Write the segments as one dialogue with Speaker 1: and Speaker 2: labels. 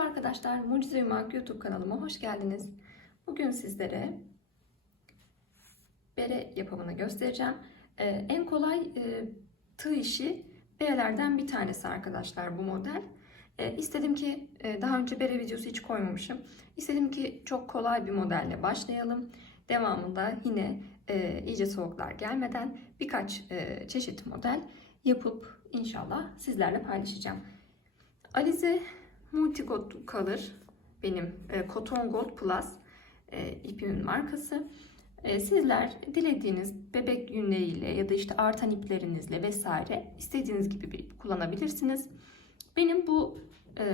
Speaker 1: Merhaba arkadaşlar, Mucize Yumak YouTube kanalıma hoş geldiniz. Bugün sizlere bere yapımını göstereceğim. Ee, en kolay e, tığ işi berelerden bir tanesi arkadaşlar bu model. Ee, istedim ki e, daha önce bere videosu hiç koymamışım. İstedim ki çok kolay bir modelle başlayalım. Devamında yine e, iyice soğuklar gelmeden birkaç e, çeşit model yapıp inşallah sizlerle paylaşacağım. Alize Multigold kalır. Benim e, Cotton Gold Plus e, ipimin markası. E, sizler dilediğiniz bebek yünleriyle ya da işte artan iplerinizle vesaire istediğiniz gibi bir kullanabilirsiniz. Benim bu e,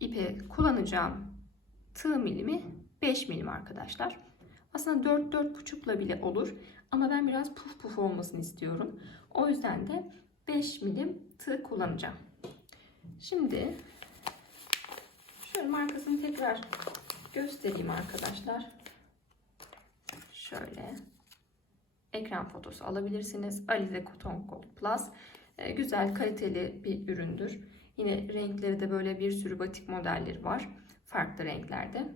Speaker 1: ipe kullanacağım tığ milimi 5 milim arkadaşlar. Aslında 4-4,5'la bile olur. Ama ben biraz puf puf olmasını istiyorum. O yüzden de 5 milim tığ kullanacağım. Şimdi şöyle markasını tekrar göstereyim arkadaşlar. Şöyle ekran fotosu alabilirsiniz. Alize Cotton Gold Plus. Ee, güzel kaliteli bir üründür. Yine renkleri de böyle bir sürü batik modelleri var. Farklı renklerde.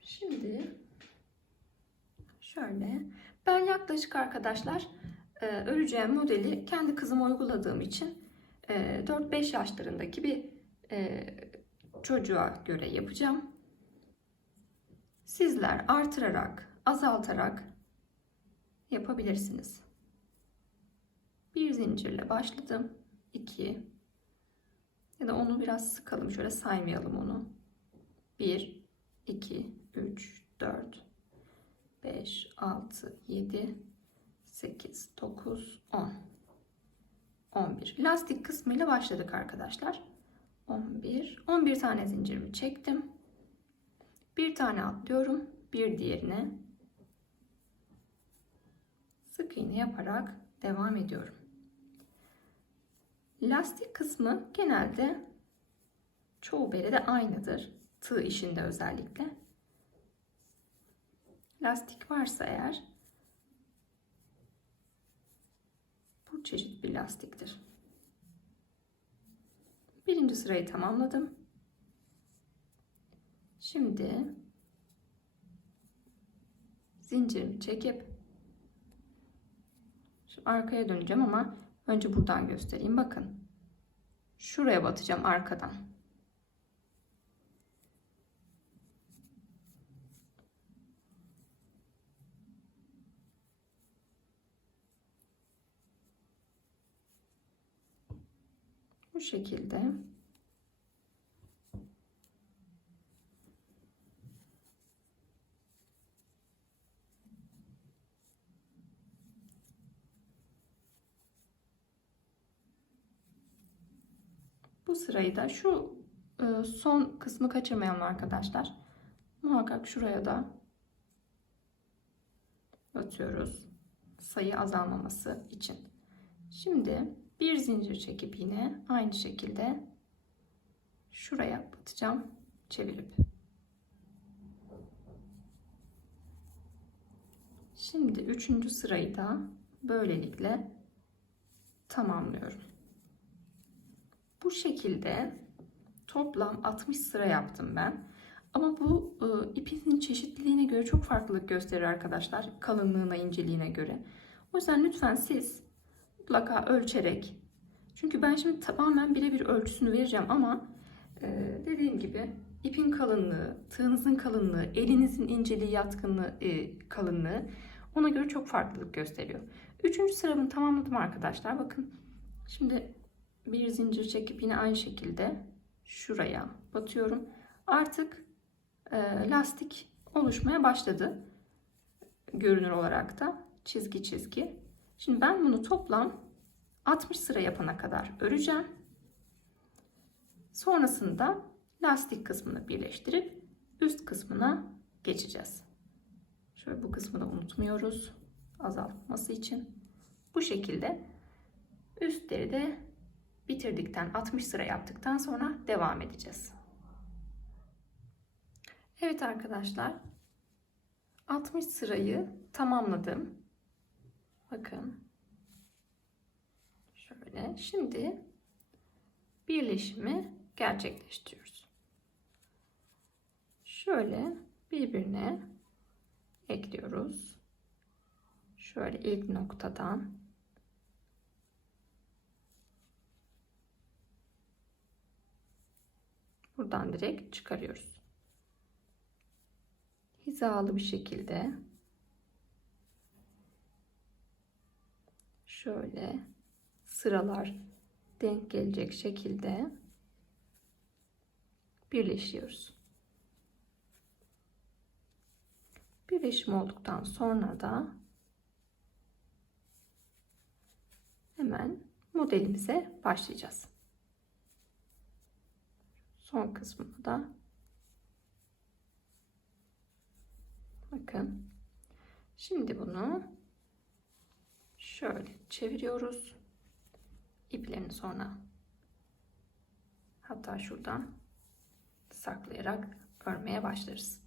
Speaker 1: Şimdi şöyle ben yaklaşık arkadaşlar e, öreceğim modeli kendi kızıma uyguladığım için 4-5 e, yaşlarındaki bir e, çocuğa göre yapacağım. Sizler artırarak, azaltarak yapabilirsiniz. Bir zincirle başladım. 2 ya da onu biraz sıkalım. Şöyle saymayalım onu. 1 2 3 4 5 6 7 8 9 10 11 lastik kısmıyla başladık arkadaşlar. 11 11 tane zincirimi çektim. Bir tane atlıyorum. Bir diğerine. Sık iğne yaparak devam ediyorum. Lastik kısmı genelde çoğu berede aynıdır. Tığ işinde özellikle. Lastik varsa eğer bu çeşit bir lastiktir. Birinci sırayı tamamladım. Şimdi zincirimi çekip şimdi arkaya döneceğim ama önce buradan göstereyim. Bakın. Şuraya batacağım arkadan. Bu şekilde. Bu sırayı da şu e, son kısmı kaçırmayalım arkadaşlar. Muhakkak şuraya da batıyoruz. Sayı azalmaması için. Şimdi bir zincir çekip yine aynı şekilde şuraya batacağım çevirip. Şimdi üçüncü sırayı da böylelikle tamamlıyorum. Bu şekilde toplam 60 sıra yaptım ben. Ama bu e, ipin çeşitliliğine göre çok farklılık gösterir arkadaşlar kalınlığına inceliğine göre. O yüzden lütfen siz mutlaka ölçerek. Çünkü ben şimdi tamamen birebir ölçüsünü vereceğim ama e, dediğim gibi ipin kalınlığı, tığınızın kalınlığı, elinizin inceliği, yatkınlığı, e, kalınlığı ona göre çok farklılık gösteriyor. Üçüncü sıramı tamamladım arkadaşlar. Bakın şimdi bir zincir çekip yine aynı şekilde şuraya batıyorum. Artık e, lastik oluşmaya başladı. Görünür olarak da çizgi çizgi. Şimdi ben bunu toplam 60 sıra yapana kadar öreceğim. Sonrasında lastik kısmını birleştirip üst kısmına geçeceğiz. Şöyle bu kısmını unutmuyoruz azaltması için. Bu şekilde üstleri de bitirdikten 60 sıra yaptıktan sonra devam edeceğiz. Evet arkadaşlar 60 sırayı tamamladım. Bakın. Şöyle. Şimdi birleşimi gerçekleştiriyoruz. Şöyle birbirine ekliyoruz. Şöyle ilk noktadan buradan direkt çıkarıyoruz. Hizalı bir şekilde şöyle sıralar denk gelecek şekilde birleşiyoruz. Birleşim olduktan sonra da hemen modelimize başlayacağız. Son kısmını da bakın. Şimdi bunu şöyle çeviriyoruz. İplerini sonra hatta şuradan saklayarak örmeye başlarız.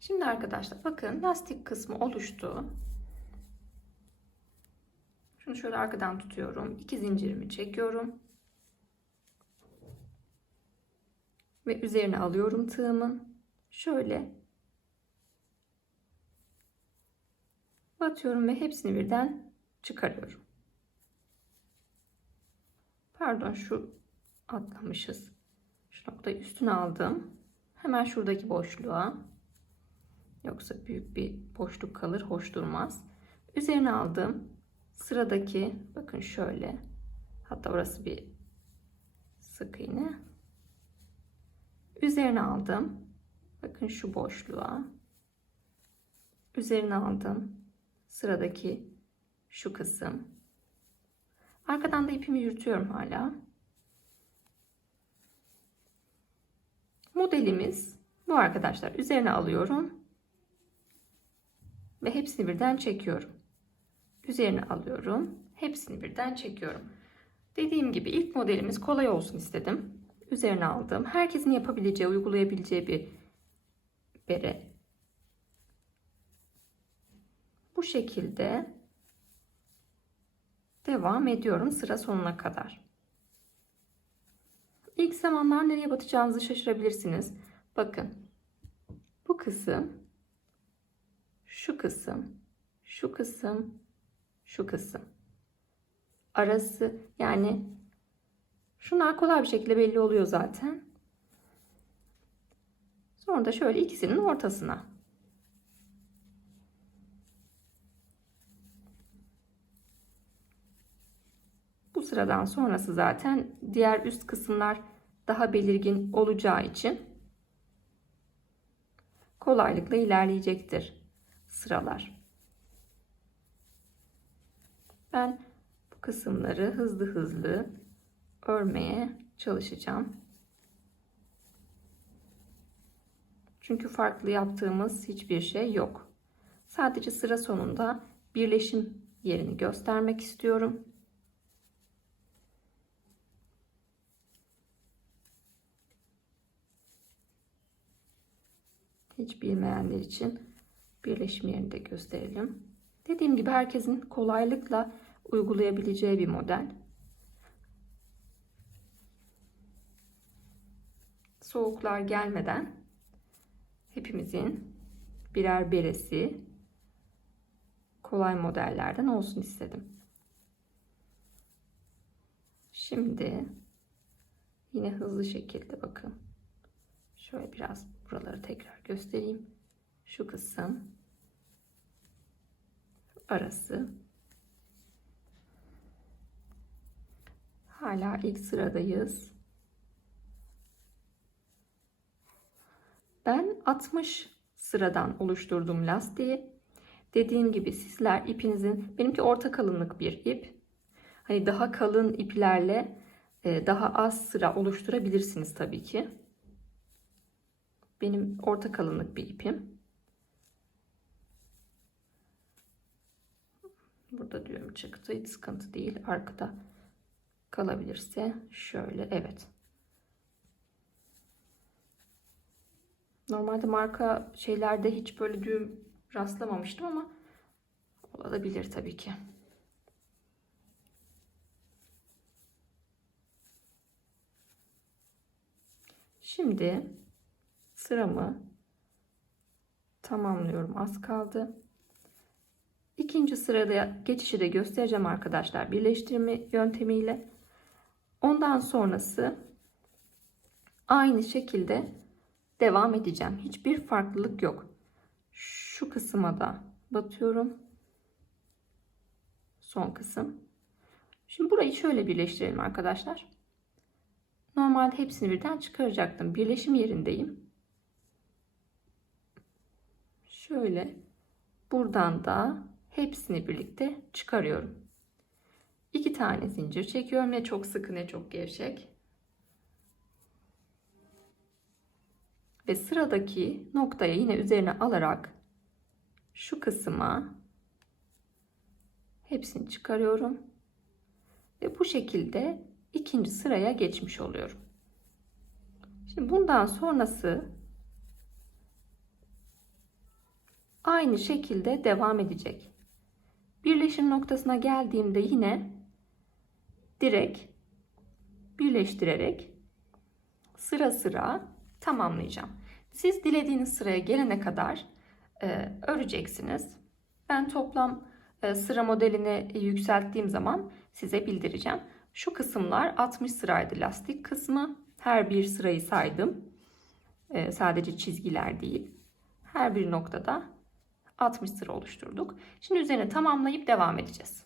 Speaker 1: Şimdi arkadaşlar bakın lastik kısmı oluştu. Şunu şöyle arkadan tutuyorum. İki zincirimi çekiyorum. Ve üzerine alıyorum tığımın. Şöyle batıyorum ve hepsini birden çıkarıyorum. Pardon şu atlamışız. Şu noktayı üstüne aldım. Hemen şuradaki boşluğa. Yoksa büyük bir boşluk kalır. Hoş durmaz. Üzerine aldım. Sıradaki bakın şöyle. Hatta orası bir sık iğne. Üzerine aldım. Bakın şu boşluğa. Üzerine aldım. Sıradaki şu kısım. Arkadan da ipimi yürütüyorum hala. Modelimiz bu arkadaşlar. Üzerine alıyorum. Ve hepsini birden çekiyorum. Üzerine alıyorum. Hepsini birden çekiyorum. Dediğim gibi ilk modelimiz kolay olsun istedim. Üzerine aldım. Herkesin yapabileceği, uygulayabileceği bir bere. Bu şekilde devam ediyorum sıra sonuna kadar. İlk zamanlar nereye batacağınızı şaşırabilirsiniz. Bakın bu kısım şu kısım şu kısım şu kısım arası yani şunlar kolay bir şekilde belli oluyor zaten. Sonra da şöyle ikisinin ortasına Bu sıradan sonrası zaten diğer üst kısımlar daha belirgin olacağı için kolaylıkla ilerleyecektir sıralar. Ben bu kısımları hızlı hızlı örmeye çalışacağım. Çünkü farklı yaptığımız hiçbir şey yok. Sadece sıra sonunda birleşim yerini göstermek istiyorum. Hiç bilmeyenler için birleşim yerini de gösterelim. Dediğim gibi herkesin kolaylıkla uygulayabileceği bir model. Soğuklar gelmeden hepimizin birer beresi kolay modellerden olsun istedim. Şimdi yine hızlı şekilde bakın. Şöyle biraz buraları tekrar göstereyim. Şu kısım arası hala ilk sıradayız. Ben 60 sıradan oluşturduğum lastiği dediğim gibi sizler ipinizin benimki orta kalınlık bir ip. Hani daha kalın iplerle e, daha az sıra oluşturabilirsiniz tabii ki. Benim orta kalınlık bir ipim. Burada düğüm çıktı. Hiç sıkıntı değil. Arkada kalabilirse şöyle. Evet. Normalde marka şeylerde hiç böyle düğüm rastlamamıştım ama olabilir tabii ki. Şimdi sıramı tamamlıyorum. Az kaldı. İkinci sırada geçişi de göstereceğim arkadaşlar birleştirme yöntemiyle. Ondan sonrası aynı şekilde devam edeceğim. Hiçbir farklılık yok. Şu kısma da batıyorum. Son kısım. Şimdi burayı şöyle birleştirelim arkadaşlar. Normalde hepsini birden çıkaracaktım. Birleşim yerindeyim. Şöyle buradan da hepsini birlikte çıkarıyorum. İki tane zincir çekiyorum. Ne çok sıkı ne çok gevşek. Ve sıradaki noktaya yine üzerine alarak şu kısma hepsini çıkarıyorum. Ve bu şekilde ikinci sıraya geçmiş oluyorum. Şimdi bundan sonrası aynı şekilde devam edecek. Birleşim noktasına geldiğimde yine direkt birleştirerek sıra sıra tamamlayacağım. Siz dilediğiniz sıraya gelene kadar e, öreceksiniz. Ben toplam e, sıra modelini yükselttiğim zaman size bildireceğim. Şu kısımlar 60 sıraydı lastik kısmı. Her bir sırayı saydım. E, sadece çizgiler değil. Her bir noktada 60 sıra oluşturduk. Şimdi üzerine tamamlayıp devam edeceğiz.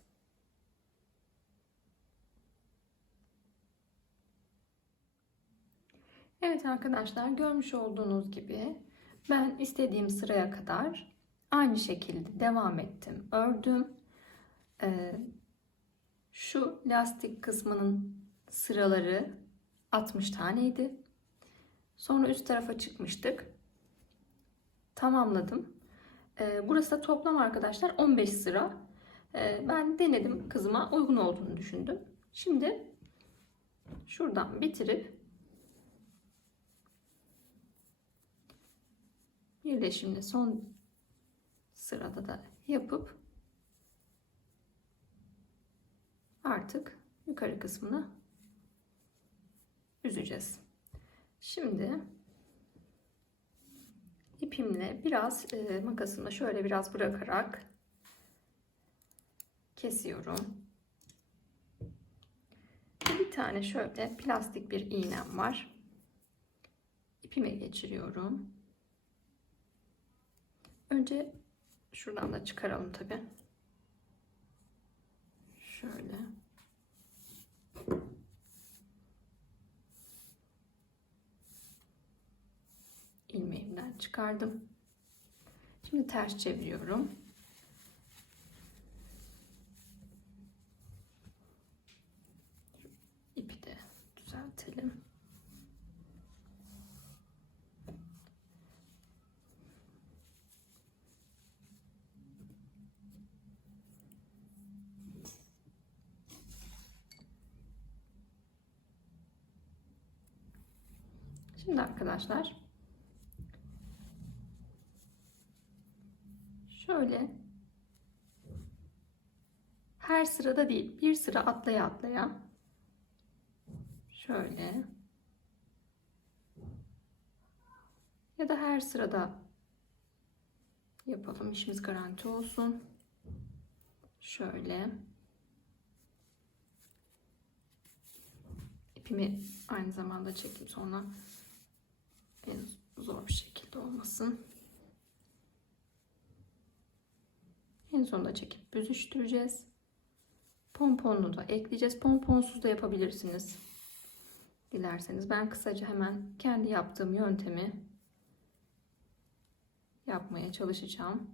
Speaker 1: Evet arkadaşlar görmüş olduğunuz gibi ben istediğim sıraya kadar aynı şekilde devam ettim. Ördüm. Ee, şu lastik kısmının sıraları 60 taneydi. Sonra üst tarafa çıkmıştık. Tamamladım. Ee, burası da toplam arkadaşlar 15 sıra. Ee, ben denedim kızıma uygun olduğunu düşündüm. Şimdi şuradan bitirip birleşimini son sırada da yapıp artık yukarı kısmını üzeceğiz. Şimdi ipimle biraz e, makasımla şöyle biraz bırakarak kesiyorum. Bir tane şöyle plastik bir iğnem var. İpime geçiriyorum. Önce şuradan da çıkaralım tabi. Şöyle. İlmeğimden çıkardım. Şimdi ters çeviriyorum. İpi de düzeltelim. Şimdi arkadaşlar şöyle. Her sırada değil bir sıra atlaya atlaya. Şöyle. Ya da her sırada yapalım işimiz garanti olsun. Şöyle. İpimi aynı zamanda çekeyim sonra en zor bir şekilde olmasın En sonunda çekip büzüştüreceğiz. Pomponlu da ekleyeceğiz. Pomponsuz da yapabilirsiniz. Dilerseniz ben kısaca hemen kendi yaptığım yöntemi yapmaya çalışacağım.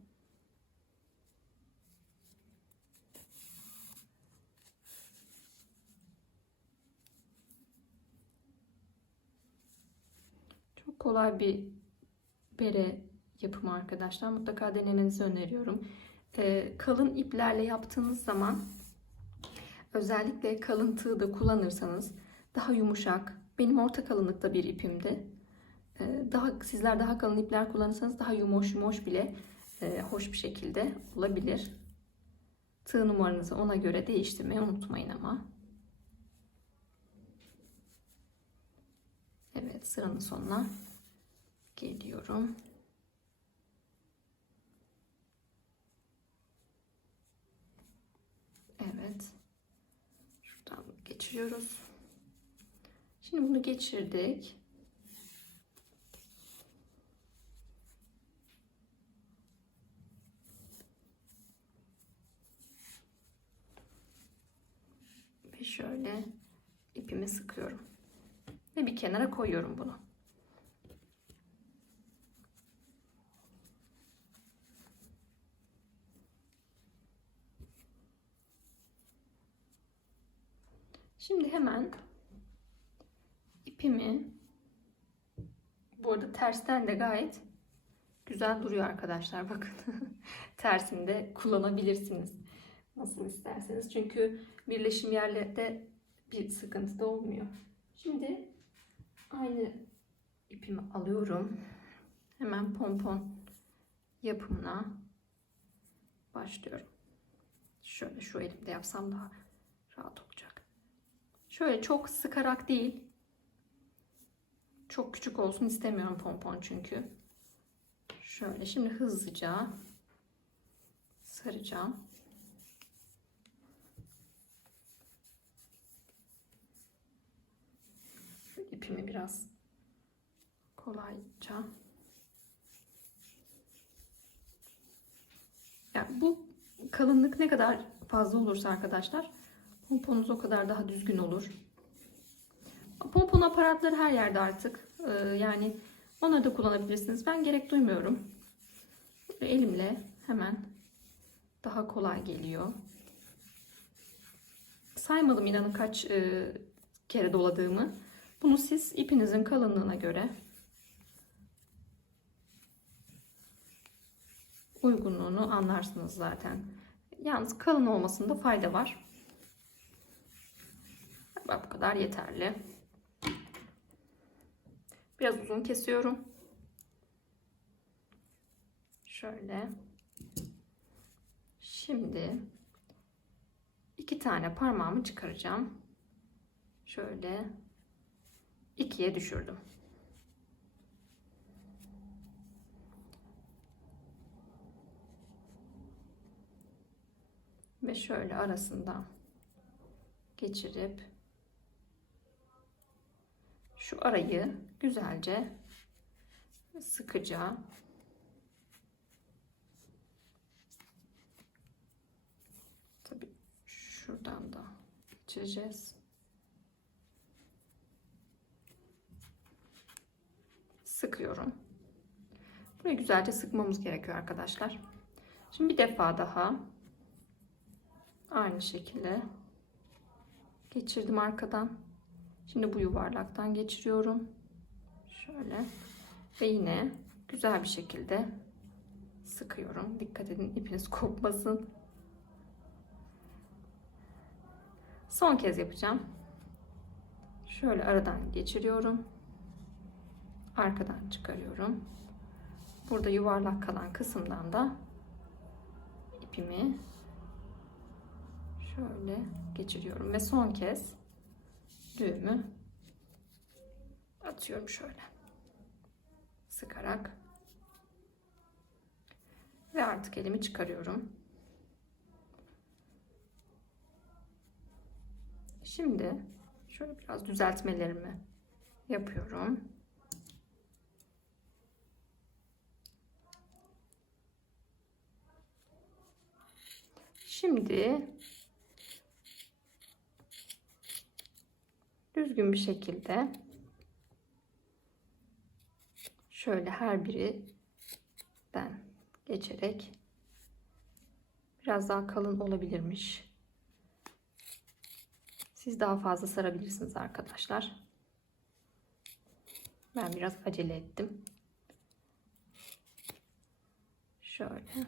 Speaker 1: Çok kolay bir bere yapımı arkadaşlar. Mutlaka denemenizi öneriyorum e, kalın iplerle yaptığınız zaman özellikle kalın tığ da kullanırsanız daha yumuşak benim orta kalınlıkta bir ipimdi. E, daha sizler daha kalın ipler kullanırsanız daha yumuş yumuş bile e, hoş bir şekilde olabilir. Tığ numaranızı ona göre değiştirmeyi unutmayın ama. Evet sıranın sonuna geliyorum. Evet. Şuradan geçiriyoruz. Şimdi bunu geçirdik. Ve şöyle ipimi sıkıyorum. Ve bir kenara koyuyorum bunu. Şimdi hemen ipimi bu arada tersten de gayet güzel duruyor arkadaşlar. Bakın tersini de kullanabilirsiniz. Nasıl isterseniz. Çünkü birleşim yerlerde bir sıkıntı da olmuyor. Şimdi aynı ipimi alıyorum. Hemen pompon yapımına başlıyorum. Şöyle şu elimde yapsam daha rahat olacak. Şöyle çok sıkarak değil. Çok küçük olsun istemiyorum pompon çünkü. Şöyle şimdi hızlıca saracağım. İpimi biraz kolayca yani bu kalınlık ne kadar fazla olursa arkadaşlar pomponunuz o kadar daha düzgün olur. Pompon aparatları her yerde artık. Ee, yani onları da kullanabilirsiniz. Ben gerek duymuyorum. Elimle hemen daha kolay geliyor. Saymadım inanın kaç e, kere doladığımı. Bunu siz ipinizin kalınlığına göre uygunluğunu anlarsınız zaten. Yalnız kalın olmasında fayda var. Bu kadar yeterli. Biraz uzun kesiyorum. Şöyle. Şimdi iki tane parmağımı çıkaracağım. Şöyle ikiye düşürdüm. Ve şöyle arasından geçirip şu arayı güzelce sıkıca tabi şuradan da geçireceğiz. Sıkıyorum. Burayı güzelce sıkmamız gerekiyor arkadaşlar. Şimdi bir defa daha aynı şekilde geçirdim arkadan. Şimdi bu yuvarlaktan geçiriyorum. Şöyle. Ve yine güzel bir şekilde sıkıyorum. Dikkat edin ipiniz kopmasın. Son kez yapacağım. Şöyle aradan geçiriyorum. Arkadan çıkarıyorum. Burada yuvarlak kalan kısımdan da ipimi şöyle geçiriyorum ve son kez düğümü atıyorum şöyle sıkarak ve artık elimi çıkarıyorum. Şimdi şöyle biraz düzeltmelerimi yapıyorum. Şimdi düzgün bir şekilde şöyle her birinden geçerek biraz daha kalın olabilirmiş. Siz daha fazla sarabilirsiniz arkadaşlar. Ben biraz acele ettim. Şöyle.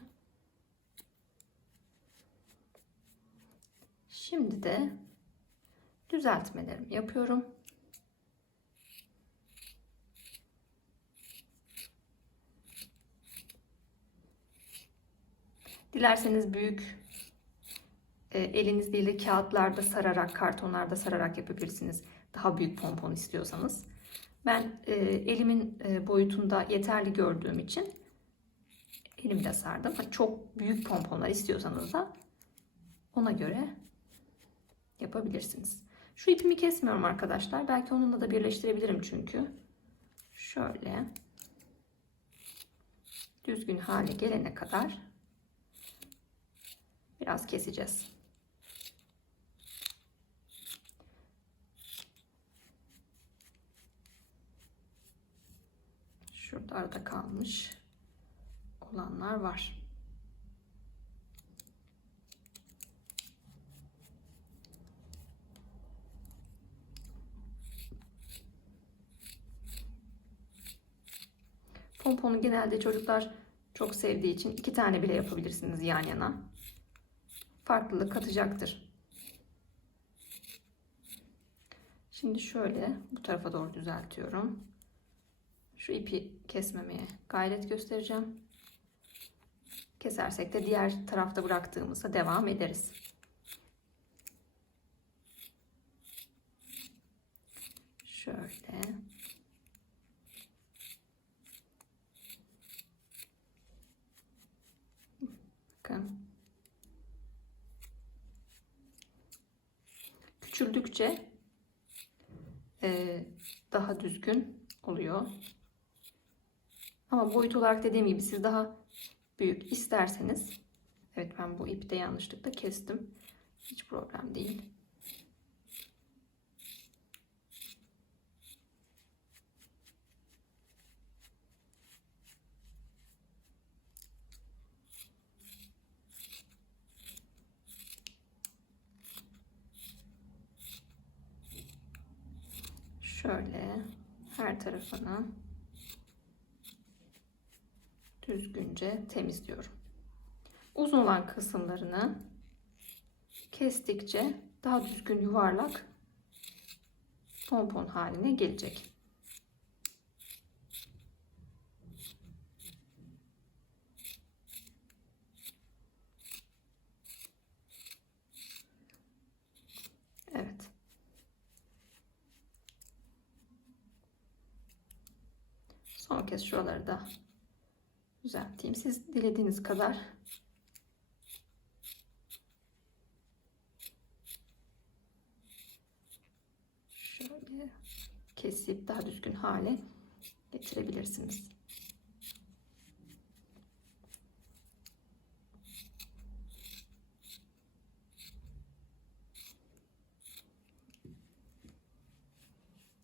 Speaker 1: Şimdi de düzeltmelerimi yapıyorum. Dilerseniz büyük e, eliniz değil de kağıtlarda sararak, kartonlarda sararak yapabilirsiniz. Daha büyük pompon istiyorsanız. Ben e, elimin e, boyutunda yeterli gördüğüm için elimde sardım. Çok büyük pomponlar istiyorsanız da ona göre yapabilirsiniz. Şu ipimi kesmiyorum arkadaşlar. Belki onunla da birleştirebilirim çünkü. Şöyle düzgün hale gelene kadar biraz keseceğiz. Şurada arada kalmış olanlar var. Pomponu genelde çocuklar çok sevdiği için iki tane bile yapabilirsiniz yan yana. Farklılık katacaktır. Şimdi şöyle bu tarafa doğru düzeltiyorum. Şu ipi kesmemeye gayret göstereceğim. Kesersek de diğer tarafta bıraktığımızda devam ederiz. Şöyle. Bakın. Küçüldükçe e, daha düzgün oluyor. Ama boyut olarak dediğim gibi siz daha büyük isterseniz evet ben bu ipi de yanlışlıkla kestim. Hiç problem değil. Şöyle her tarafını düzgünce temizliyorum. Uzun olan kısımlarını kestikçe daha düzgün yuvarlak pompon haline gelecek. Evet. Son kez şuraları da düzelteyim. Siz dilediğiniz kadar şöyle kesip daha düzgün hale getirebilirsiniz.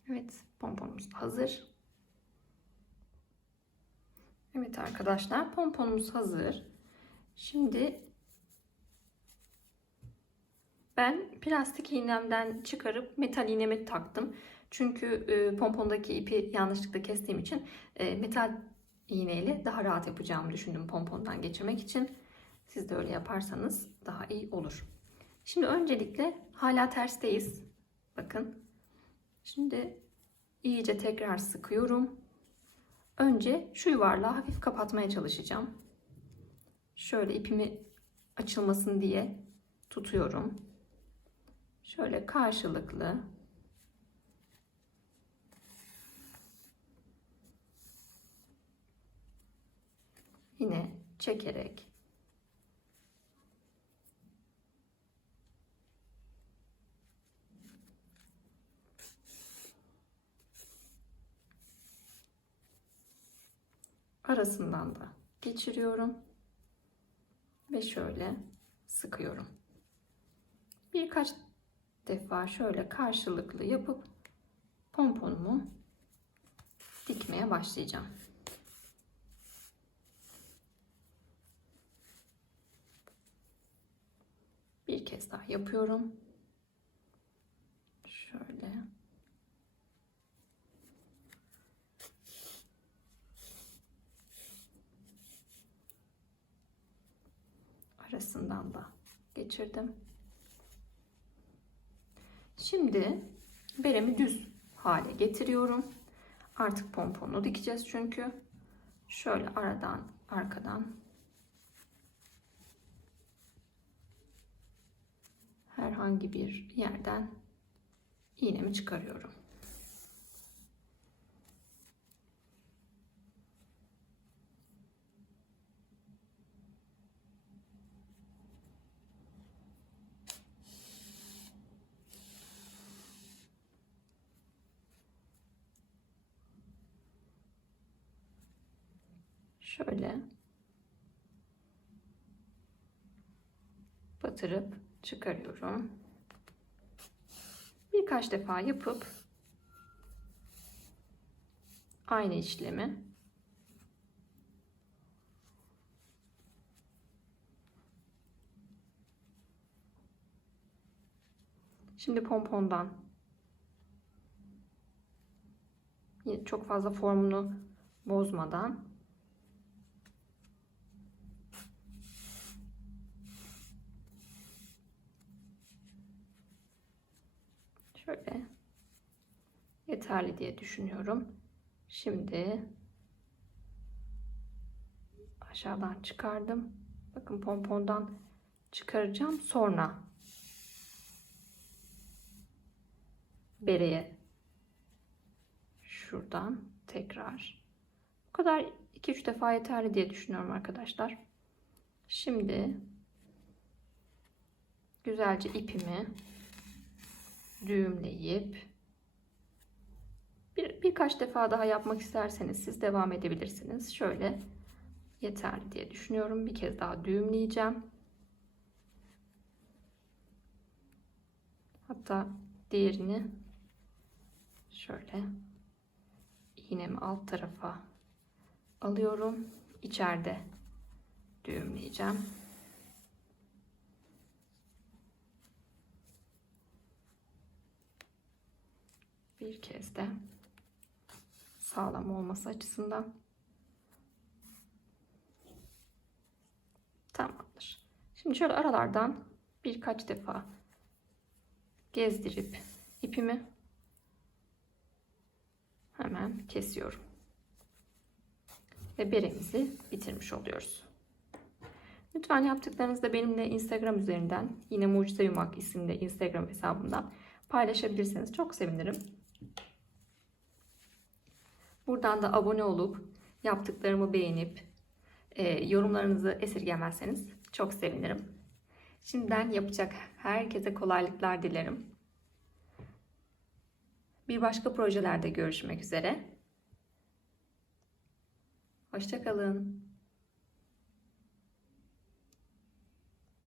Speaker 1: Evet, pomponumuz hazır. Evet arkadaşlar pomponumuz hazır. Şimdi ben plastik iğnemden çıkarıp metal iğnemi taktım. Çünkü e, pompondaki ipi yanlışlıkla kestiğim için e, metal iğneyle daha rahat yapacağımı düşündüm pompondan geçirmek için. Siz de öyle yaparsanız daha iyi olur. Şimdi öncelikle hala tersteyiz. Bakın. Şimdi iyice tekrar sıkıyorum. Önce şu yuvarlağı hafif kapatmaya çalışacağım. Şöyle ipimi açılmasın diye tutuyorum. Şöyle karşılıklı yine çekerek arasından da geçiriyorum ve şöyle sıkıyorum. Birkaç defa şöyle karşılıklı yapıp pomponumu dikmeye başlayacağım. Bir kez daha yapıyorum. Şöyle. Arasından da geçirdim. Şimdi beremi düz hale getiriyorum. Artık pomponu dikeceğiz çünkü. Şöyle aradan arkadan herhangi bir yerden iğnemi çıkarıyorum. Şöyle batırıp çıkarıyorum. Birkaç defa yapıp aynı işlemi Şimdi pompondan çok fazla formunu bozmadan şöyle yeterli diye düşünüyorum. Şimdi aşağıdan çıkardım. Bakın pompondan çıkaracağım. Sonra bereye şuradan tekrar bu kadar 2-3 defa yeterli diye düşünüyorum arkadaşlar. Şimdi güzelce ipimi düğümleyip birkaç defa daha yapmak isterseniz siz devam edebilirsiniz. Şöyle yeterli diye düşünüyorum. Bir kez daha düğümleyeceğim. Hatta diğerini şöyle iğnemi alt tarafa alıyorum. İçeride düğümleyeceğim. Bir kez de sağlam olması açısından tamamdır. Şimdi şöyle aralardan birkaç defa gezdirip ipimi hemen kesiyorum. Ve beremizi bitirmiş oluyoruz. Lütfen yaptıklarınızı benimle Instagram üzerinden yine Mucize Yumak isimli Instagram hesabımdan paylaşabilirseniz çok sevinirim. Buradan da abone olup yaptıklarımı beğenip e, yorumlarınızı esirgemezseniz çok sevinirim. Şimdiden yapacak herkese kolaylıklar dilerim. Bir başka projelerde görüşmek üzere. Hoşçakalın.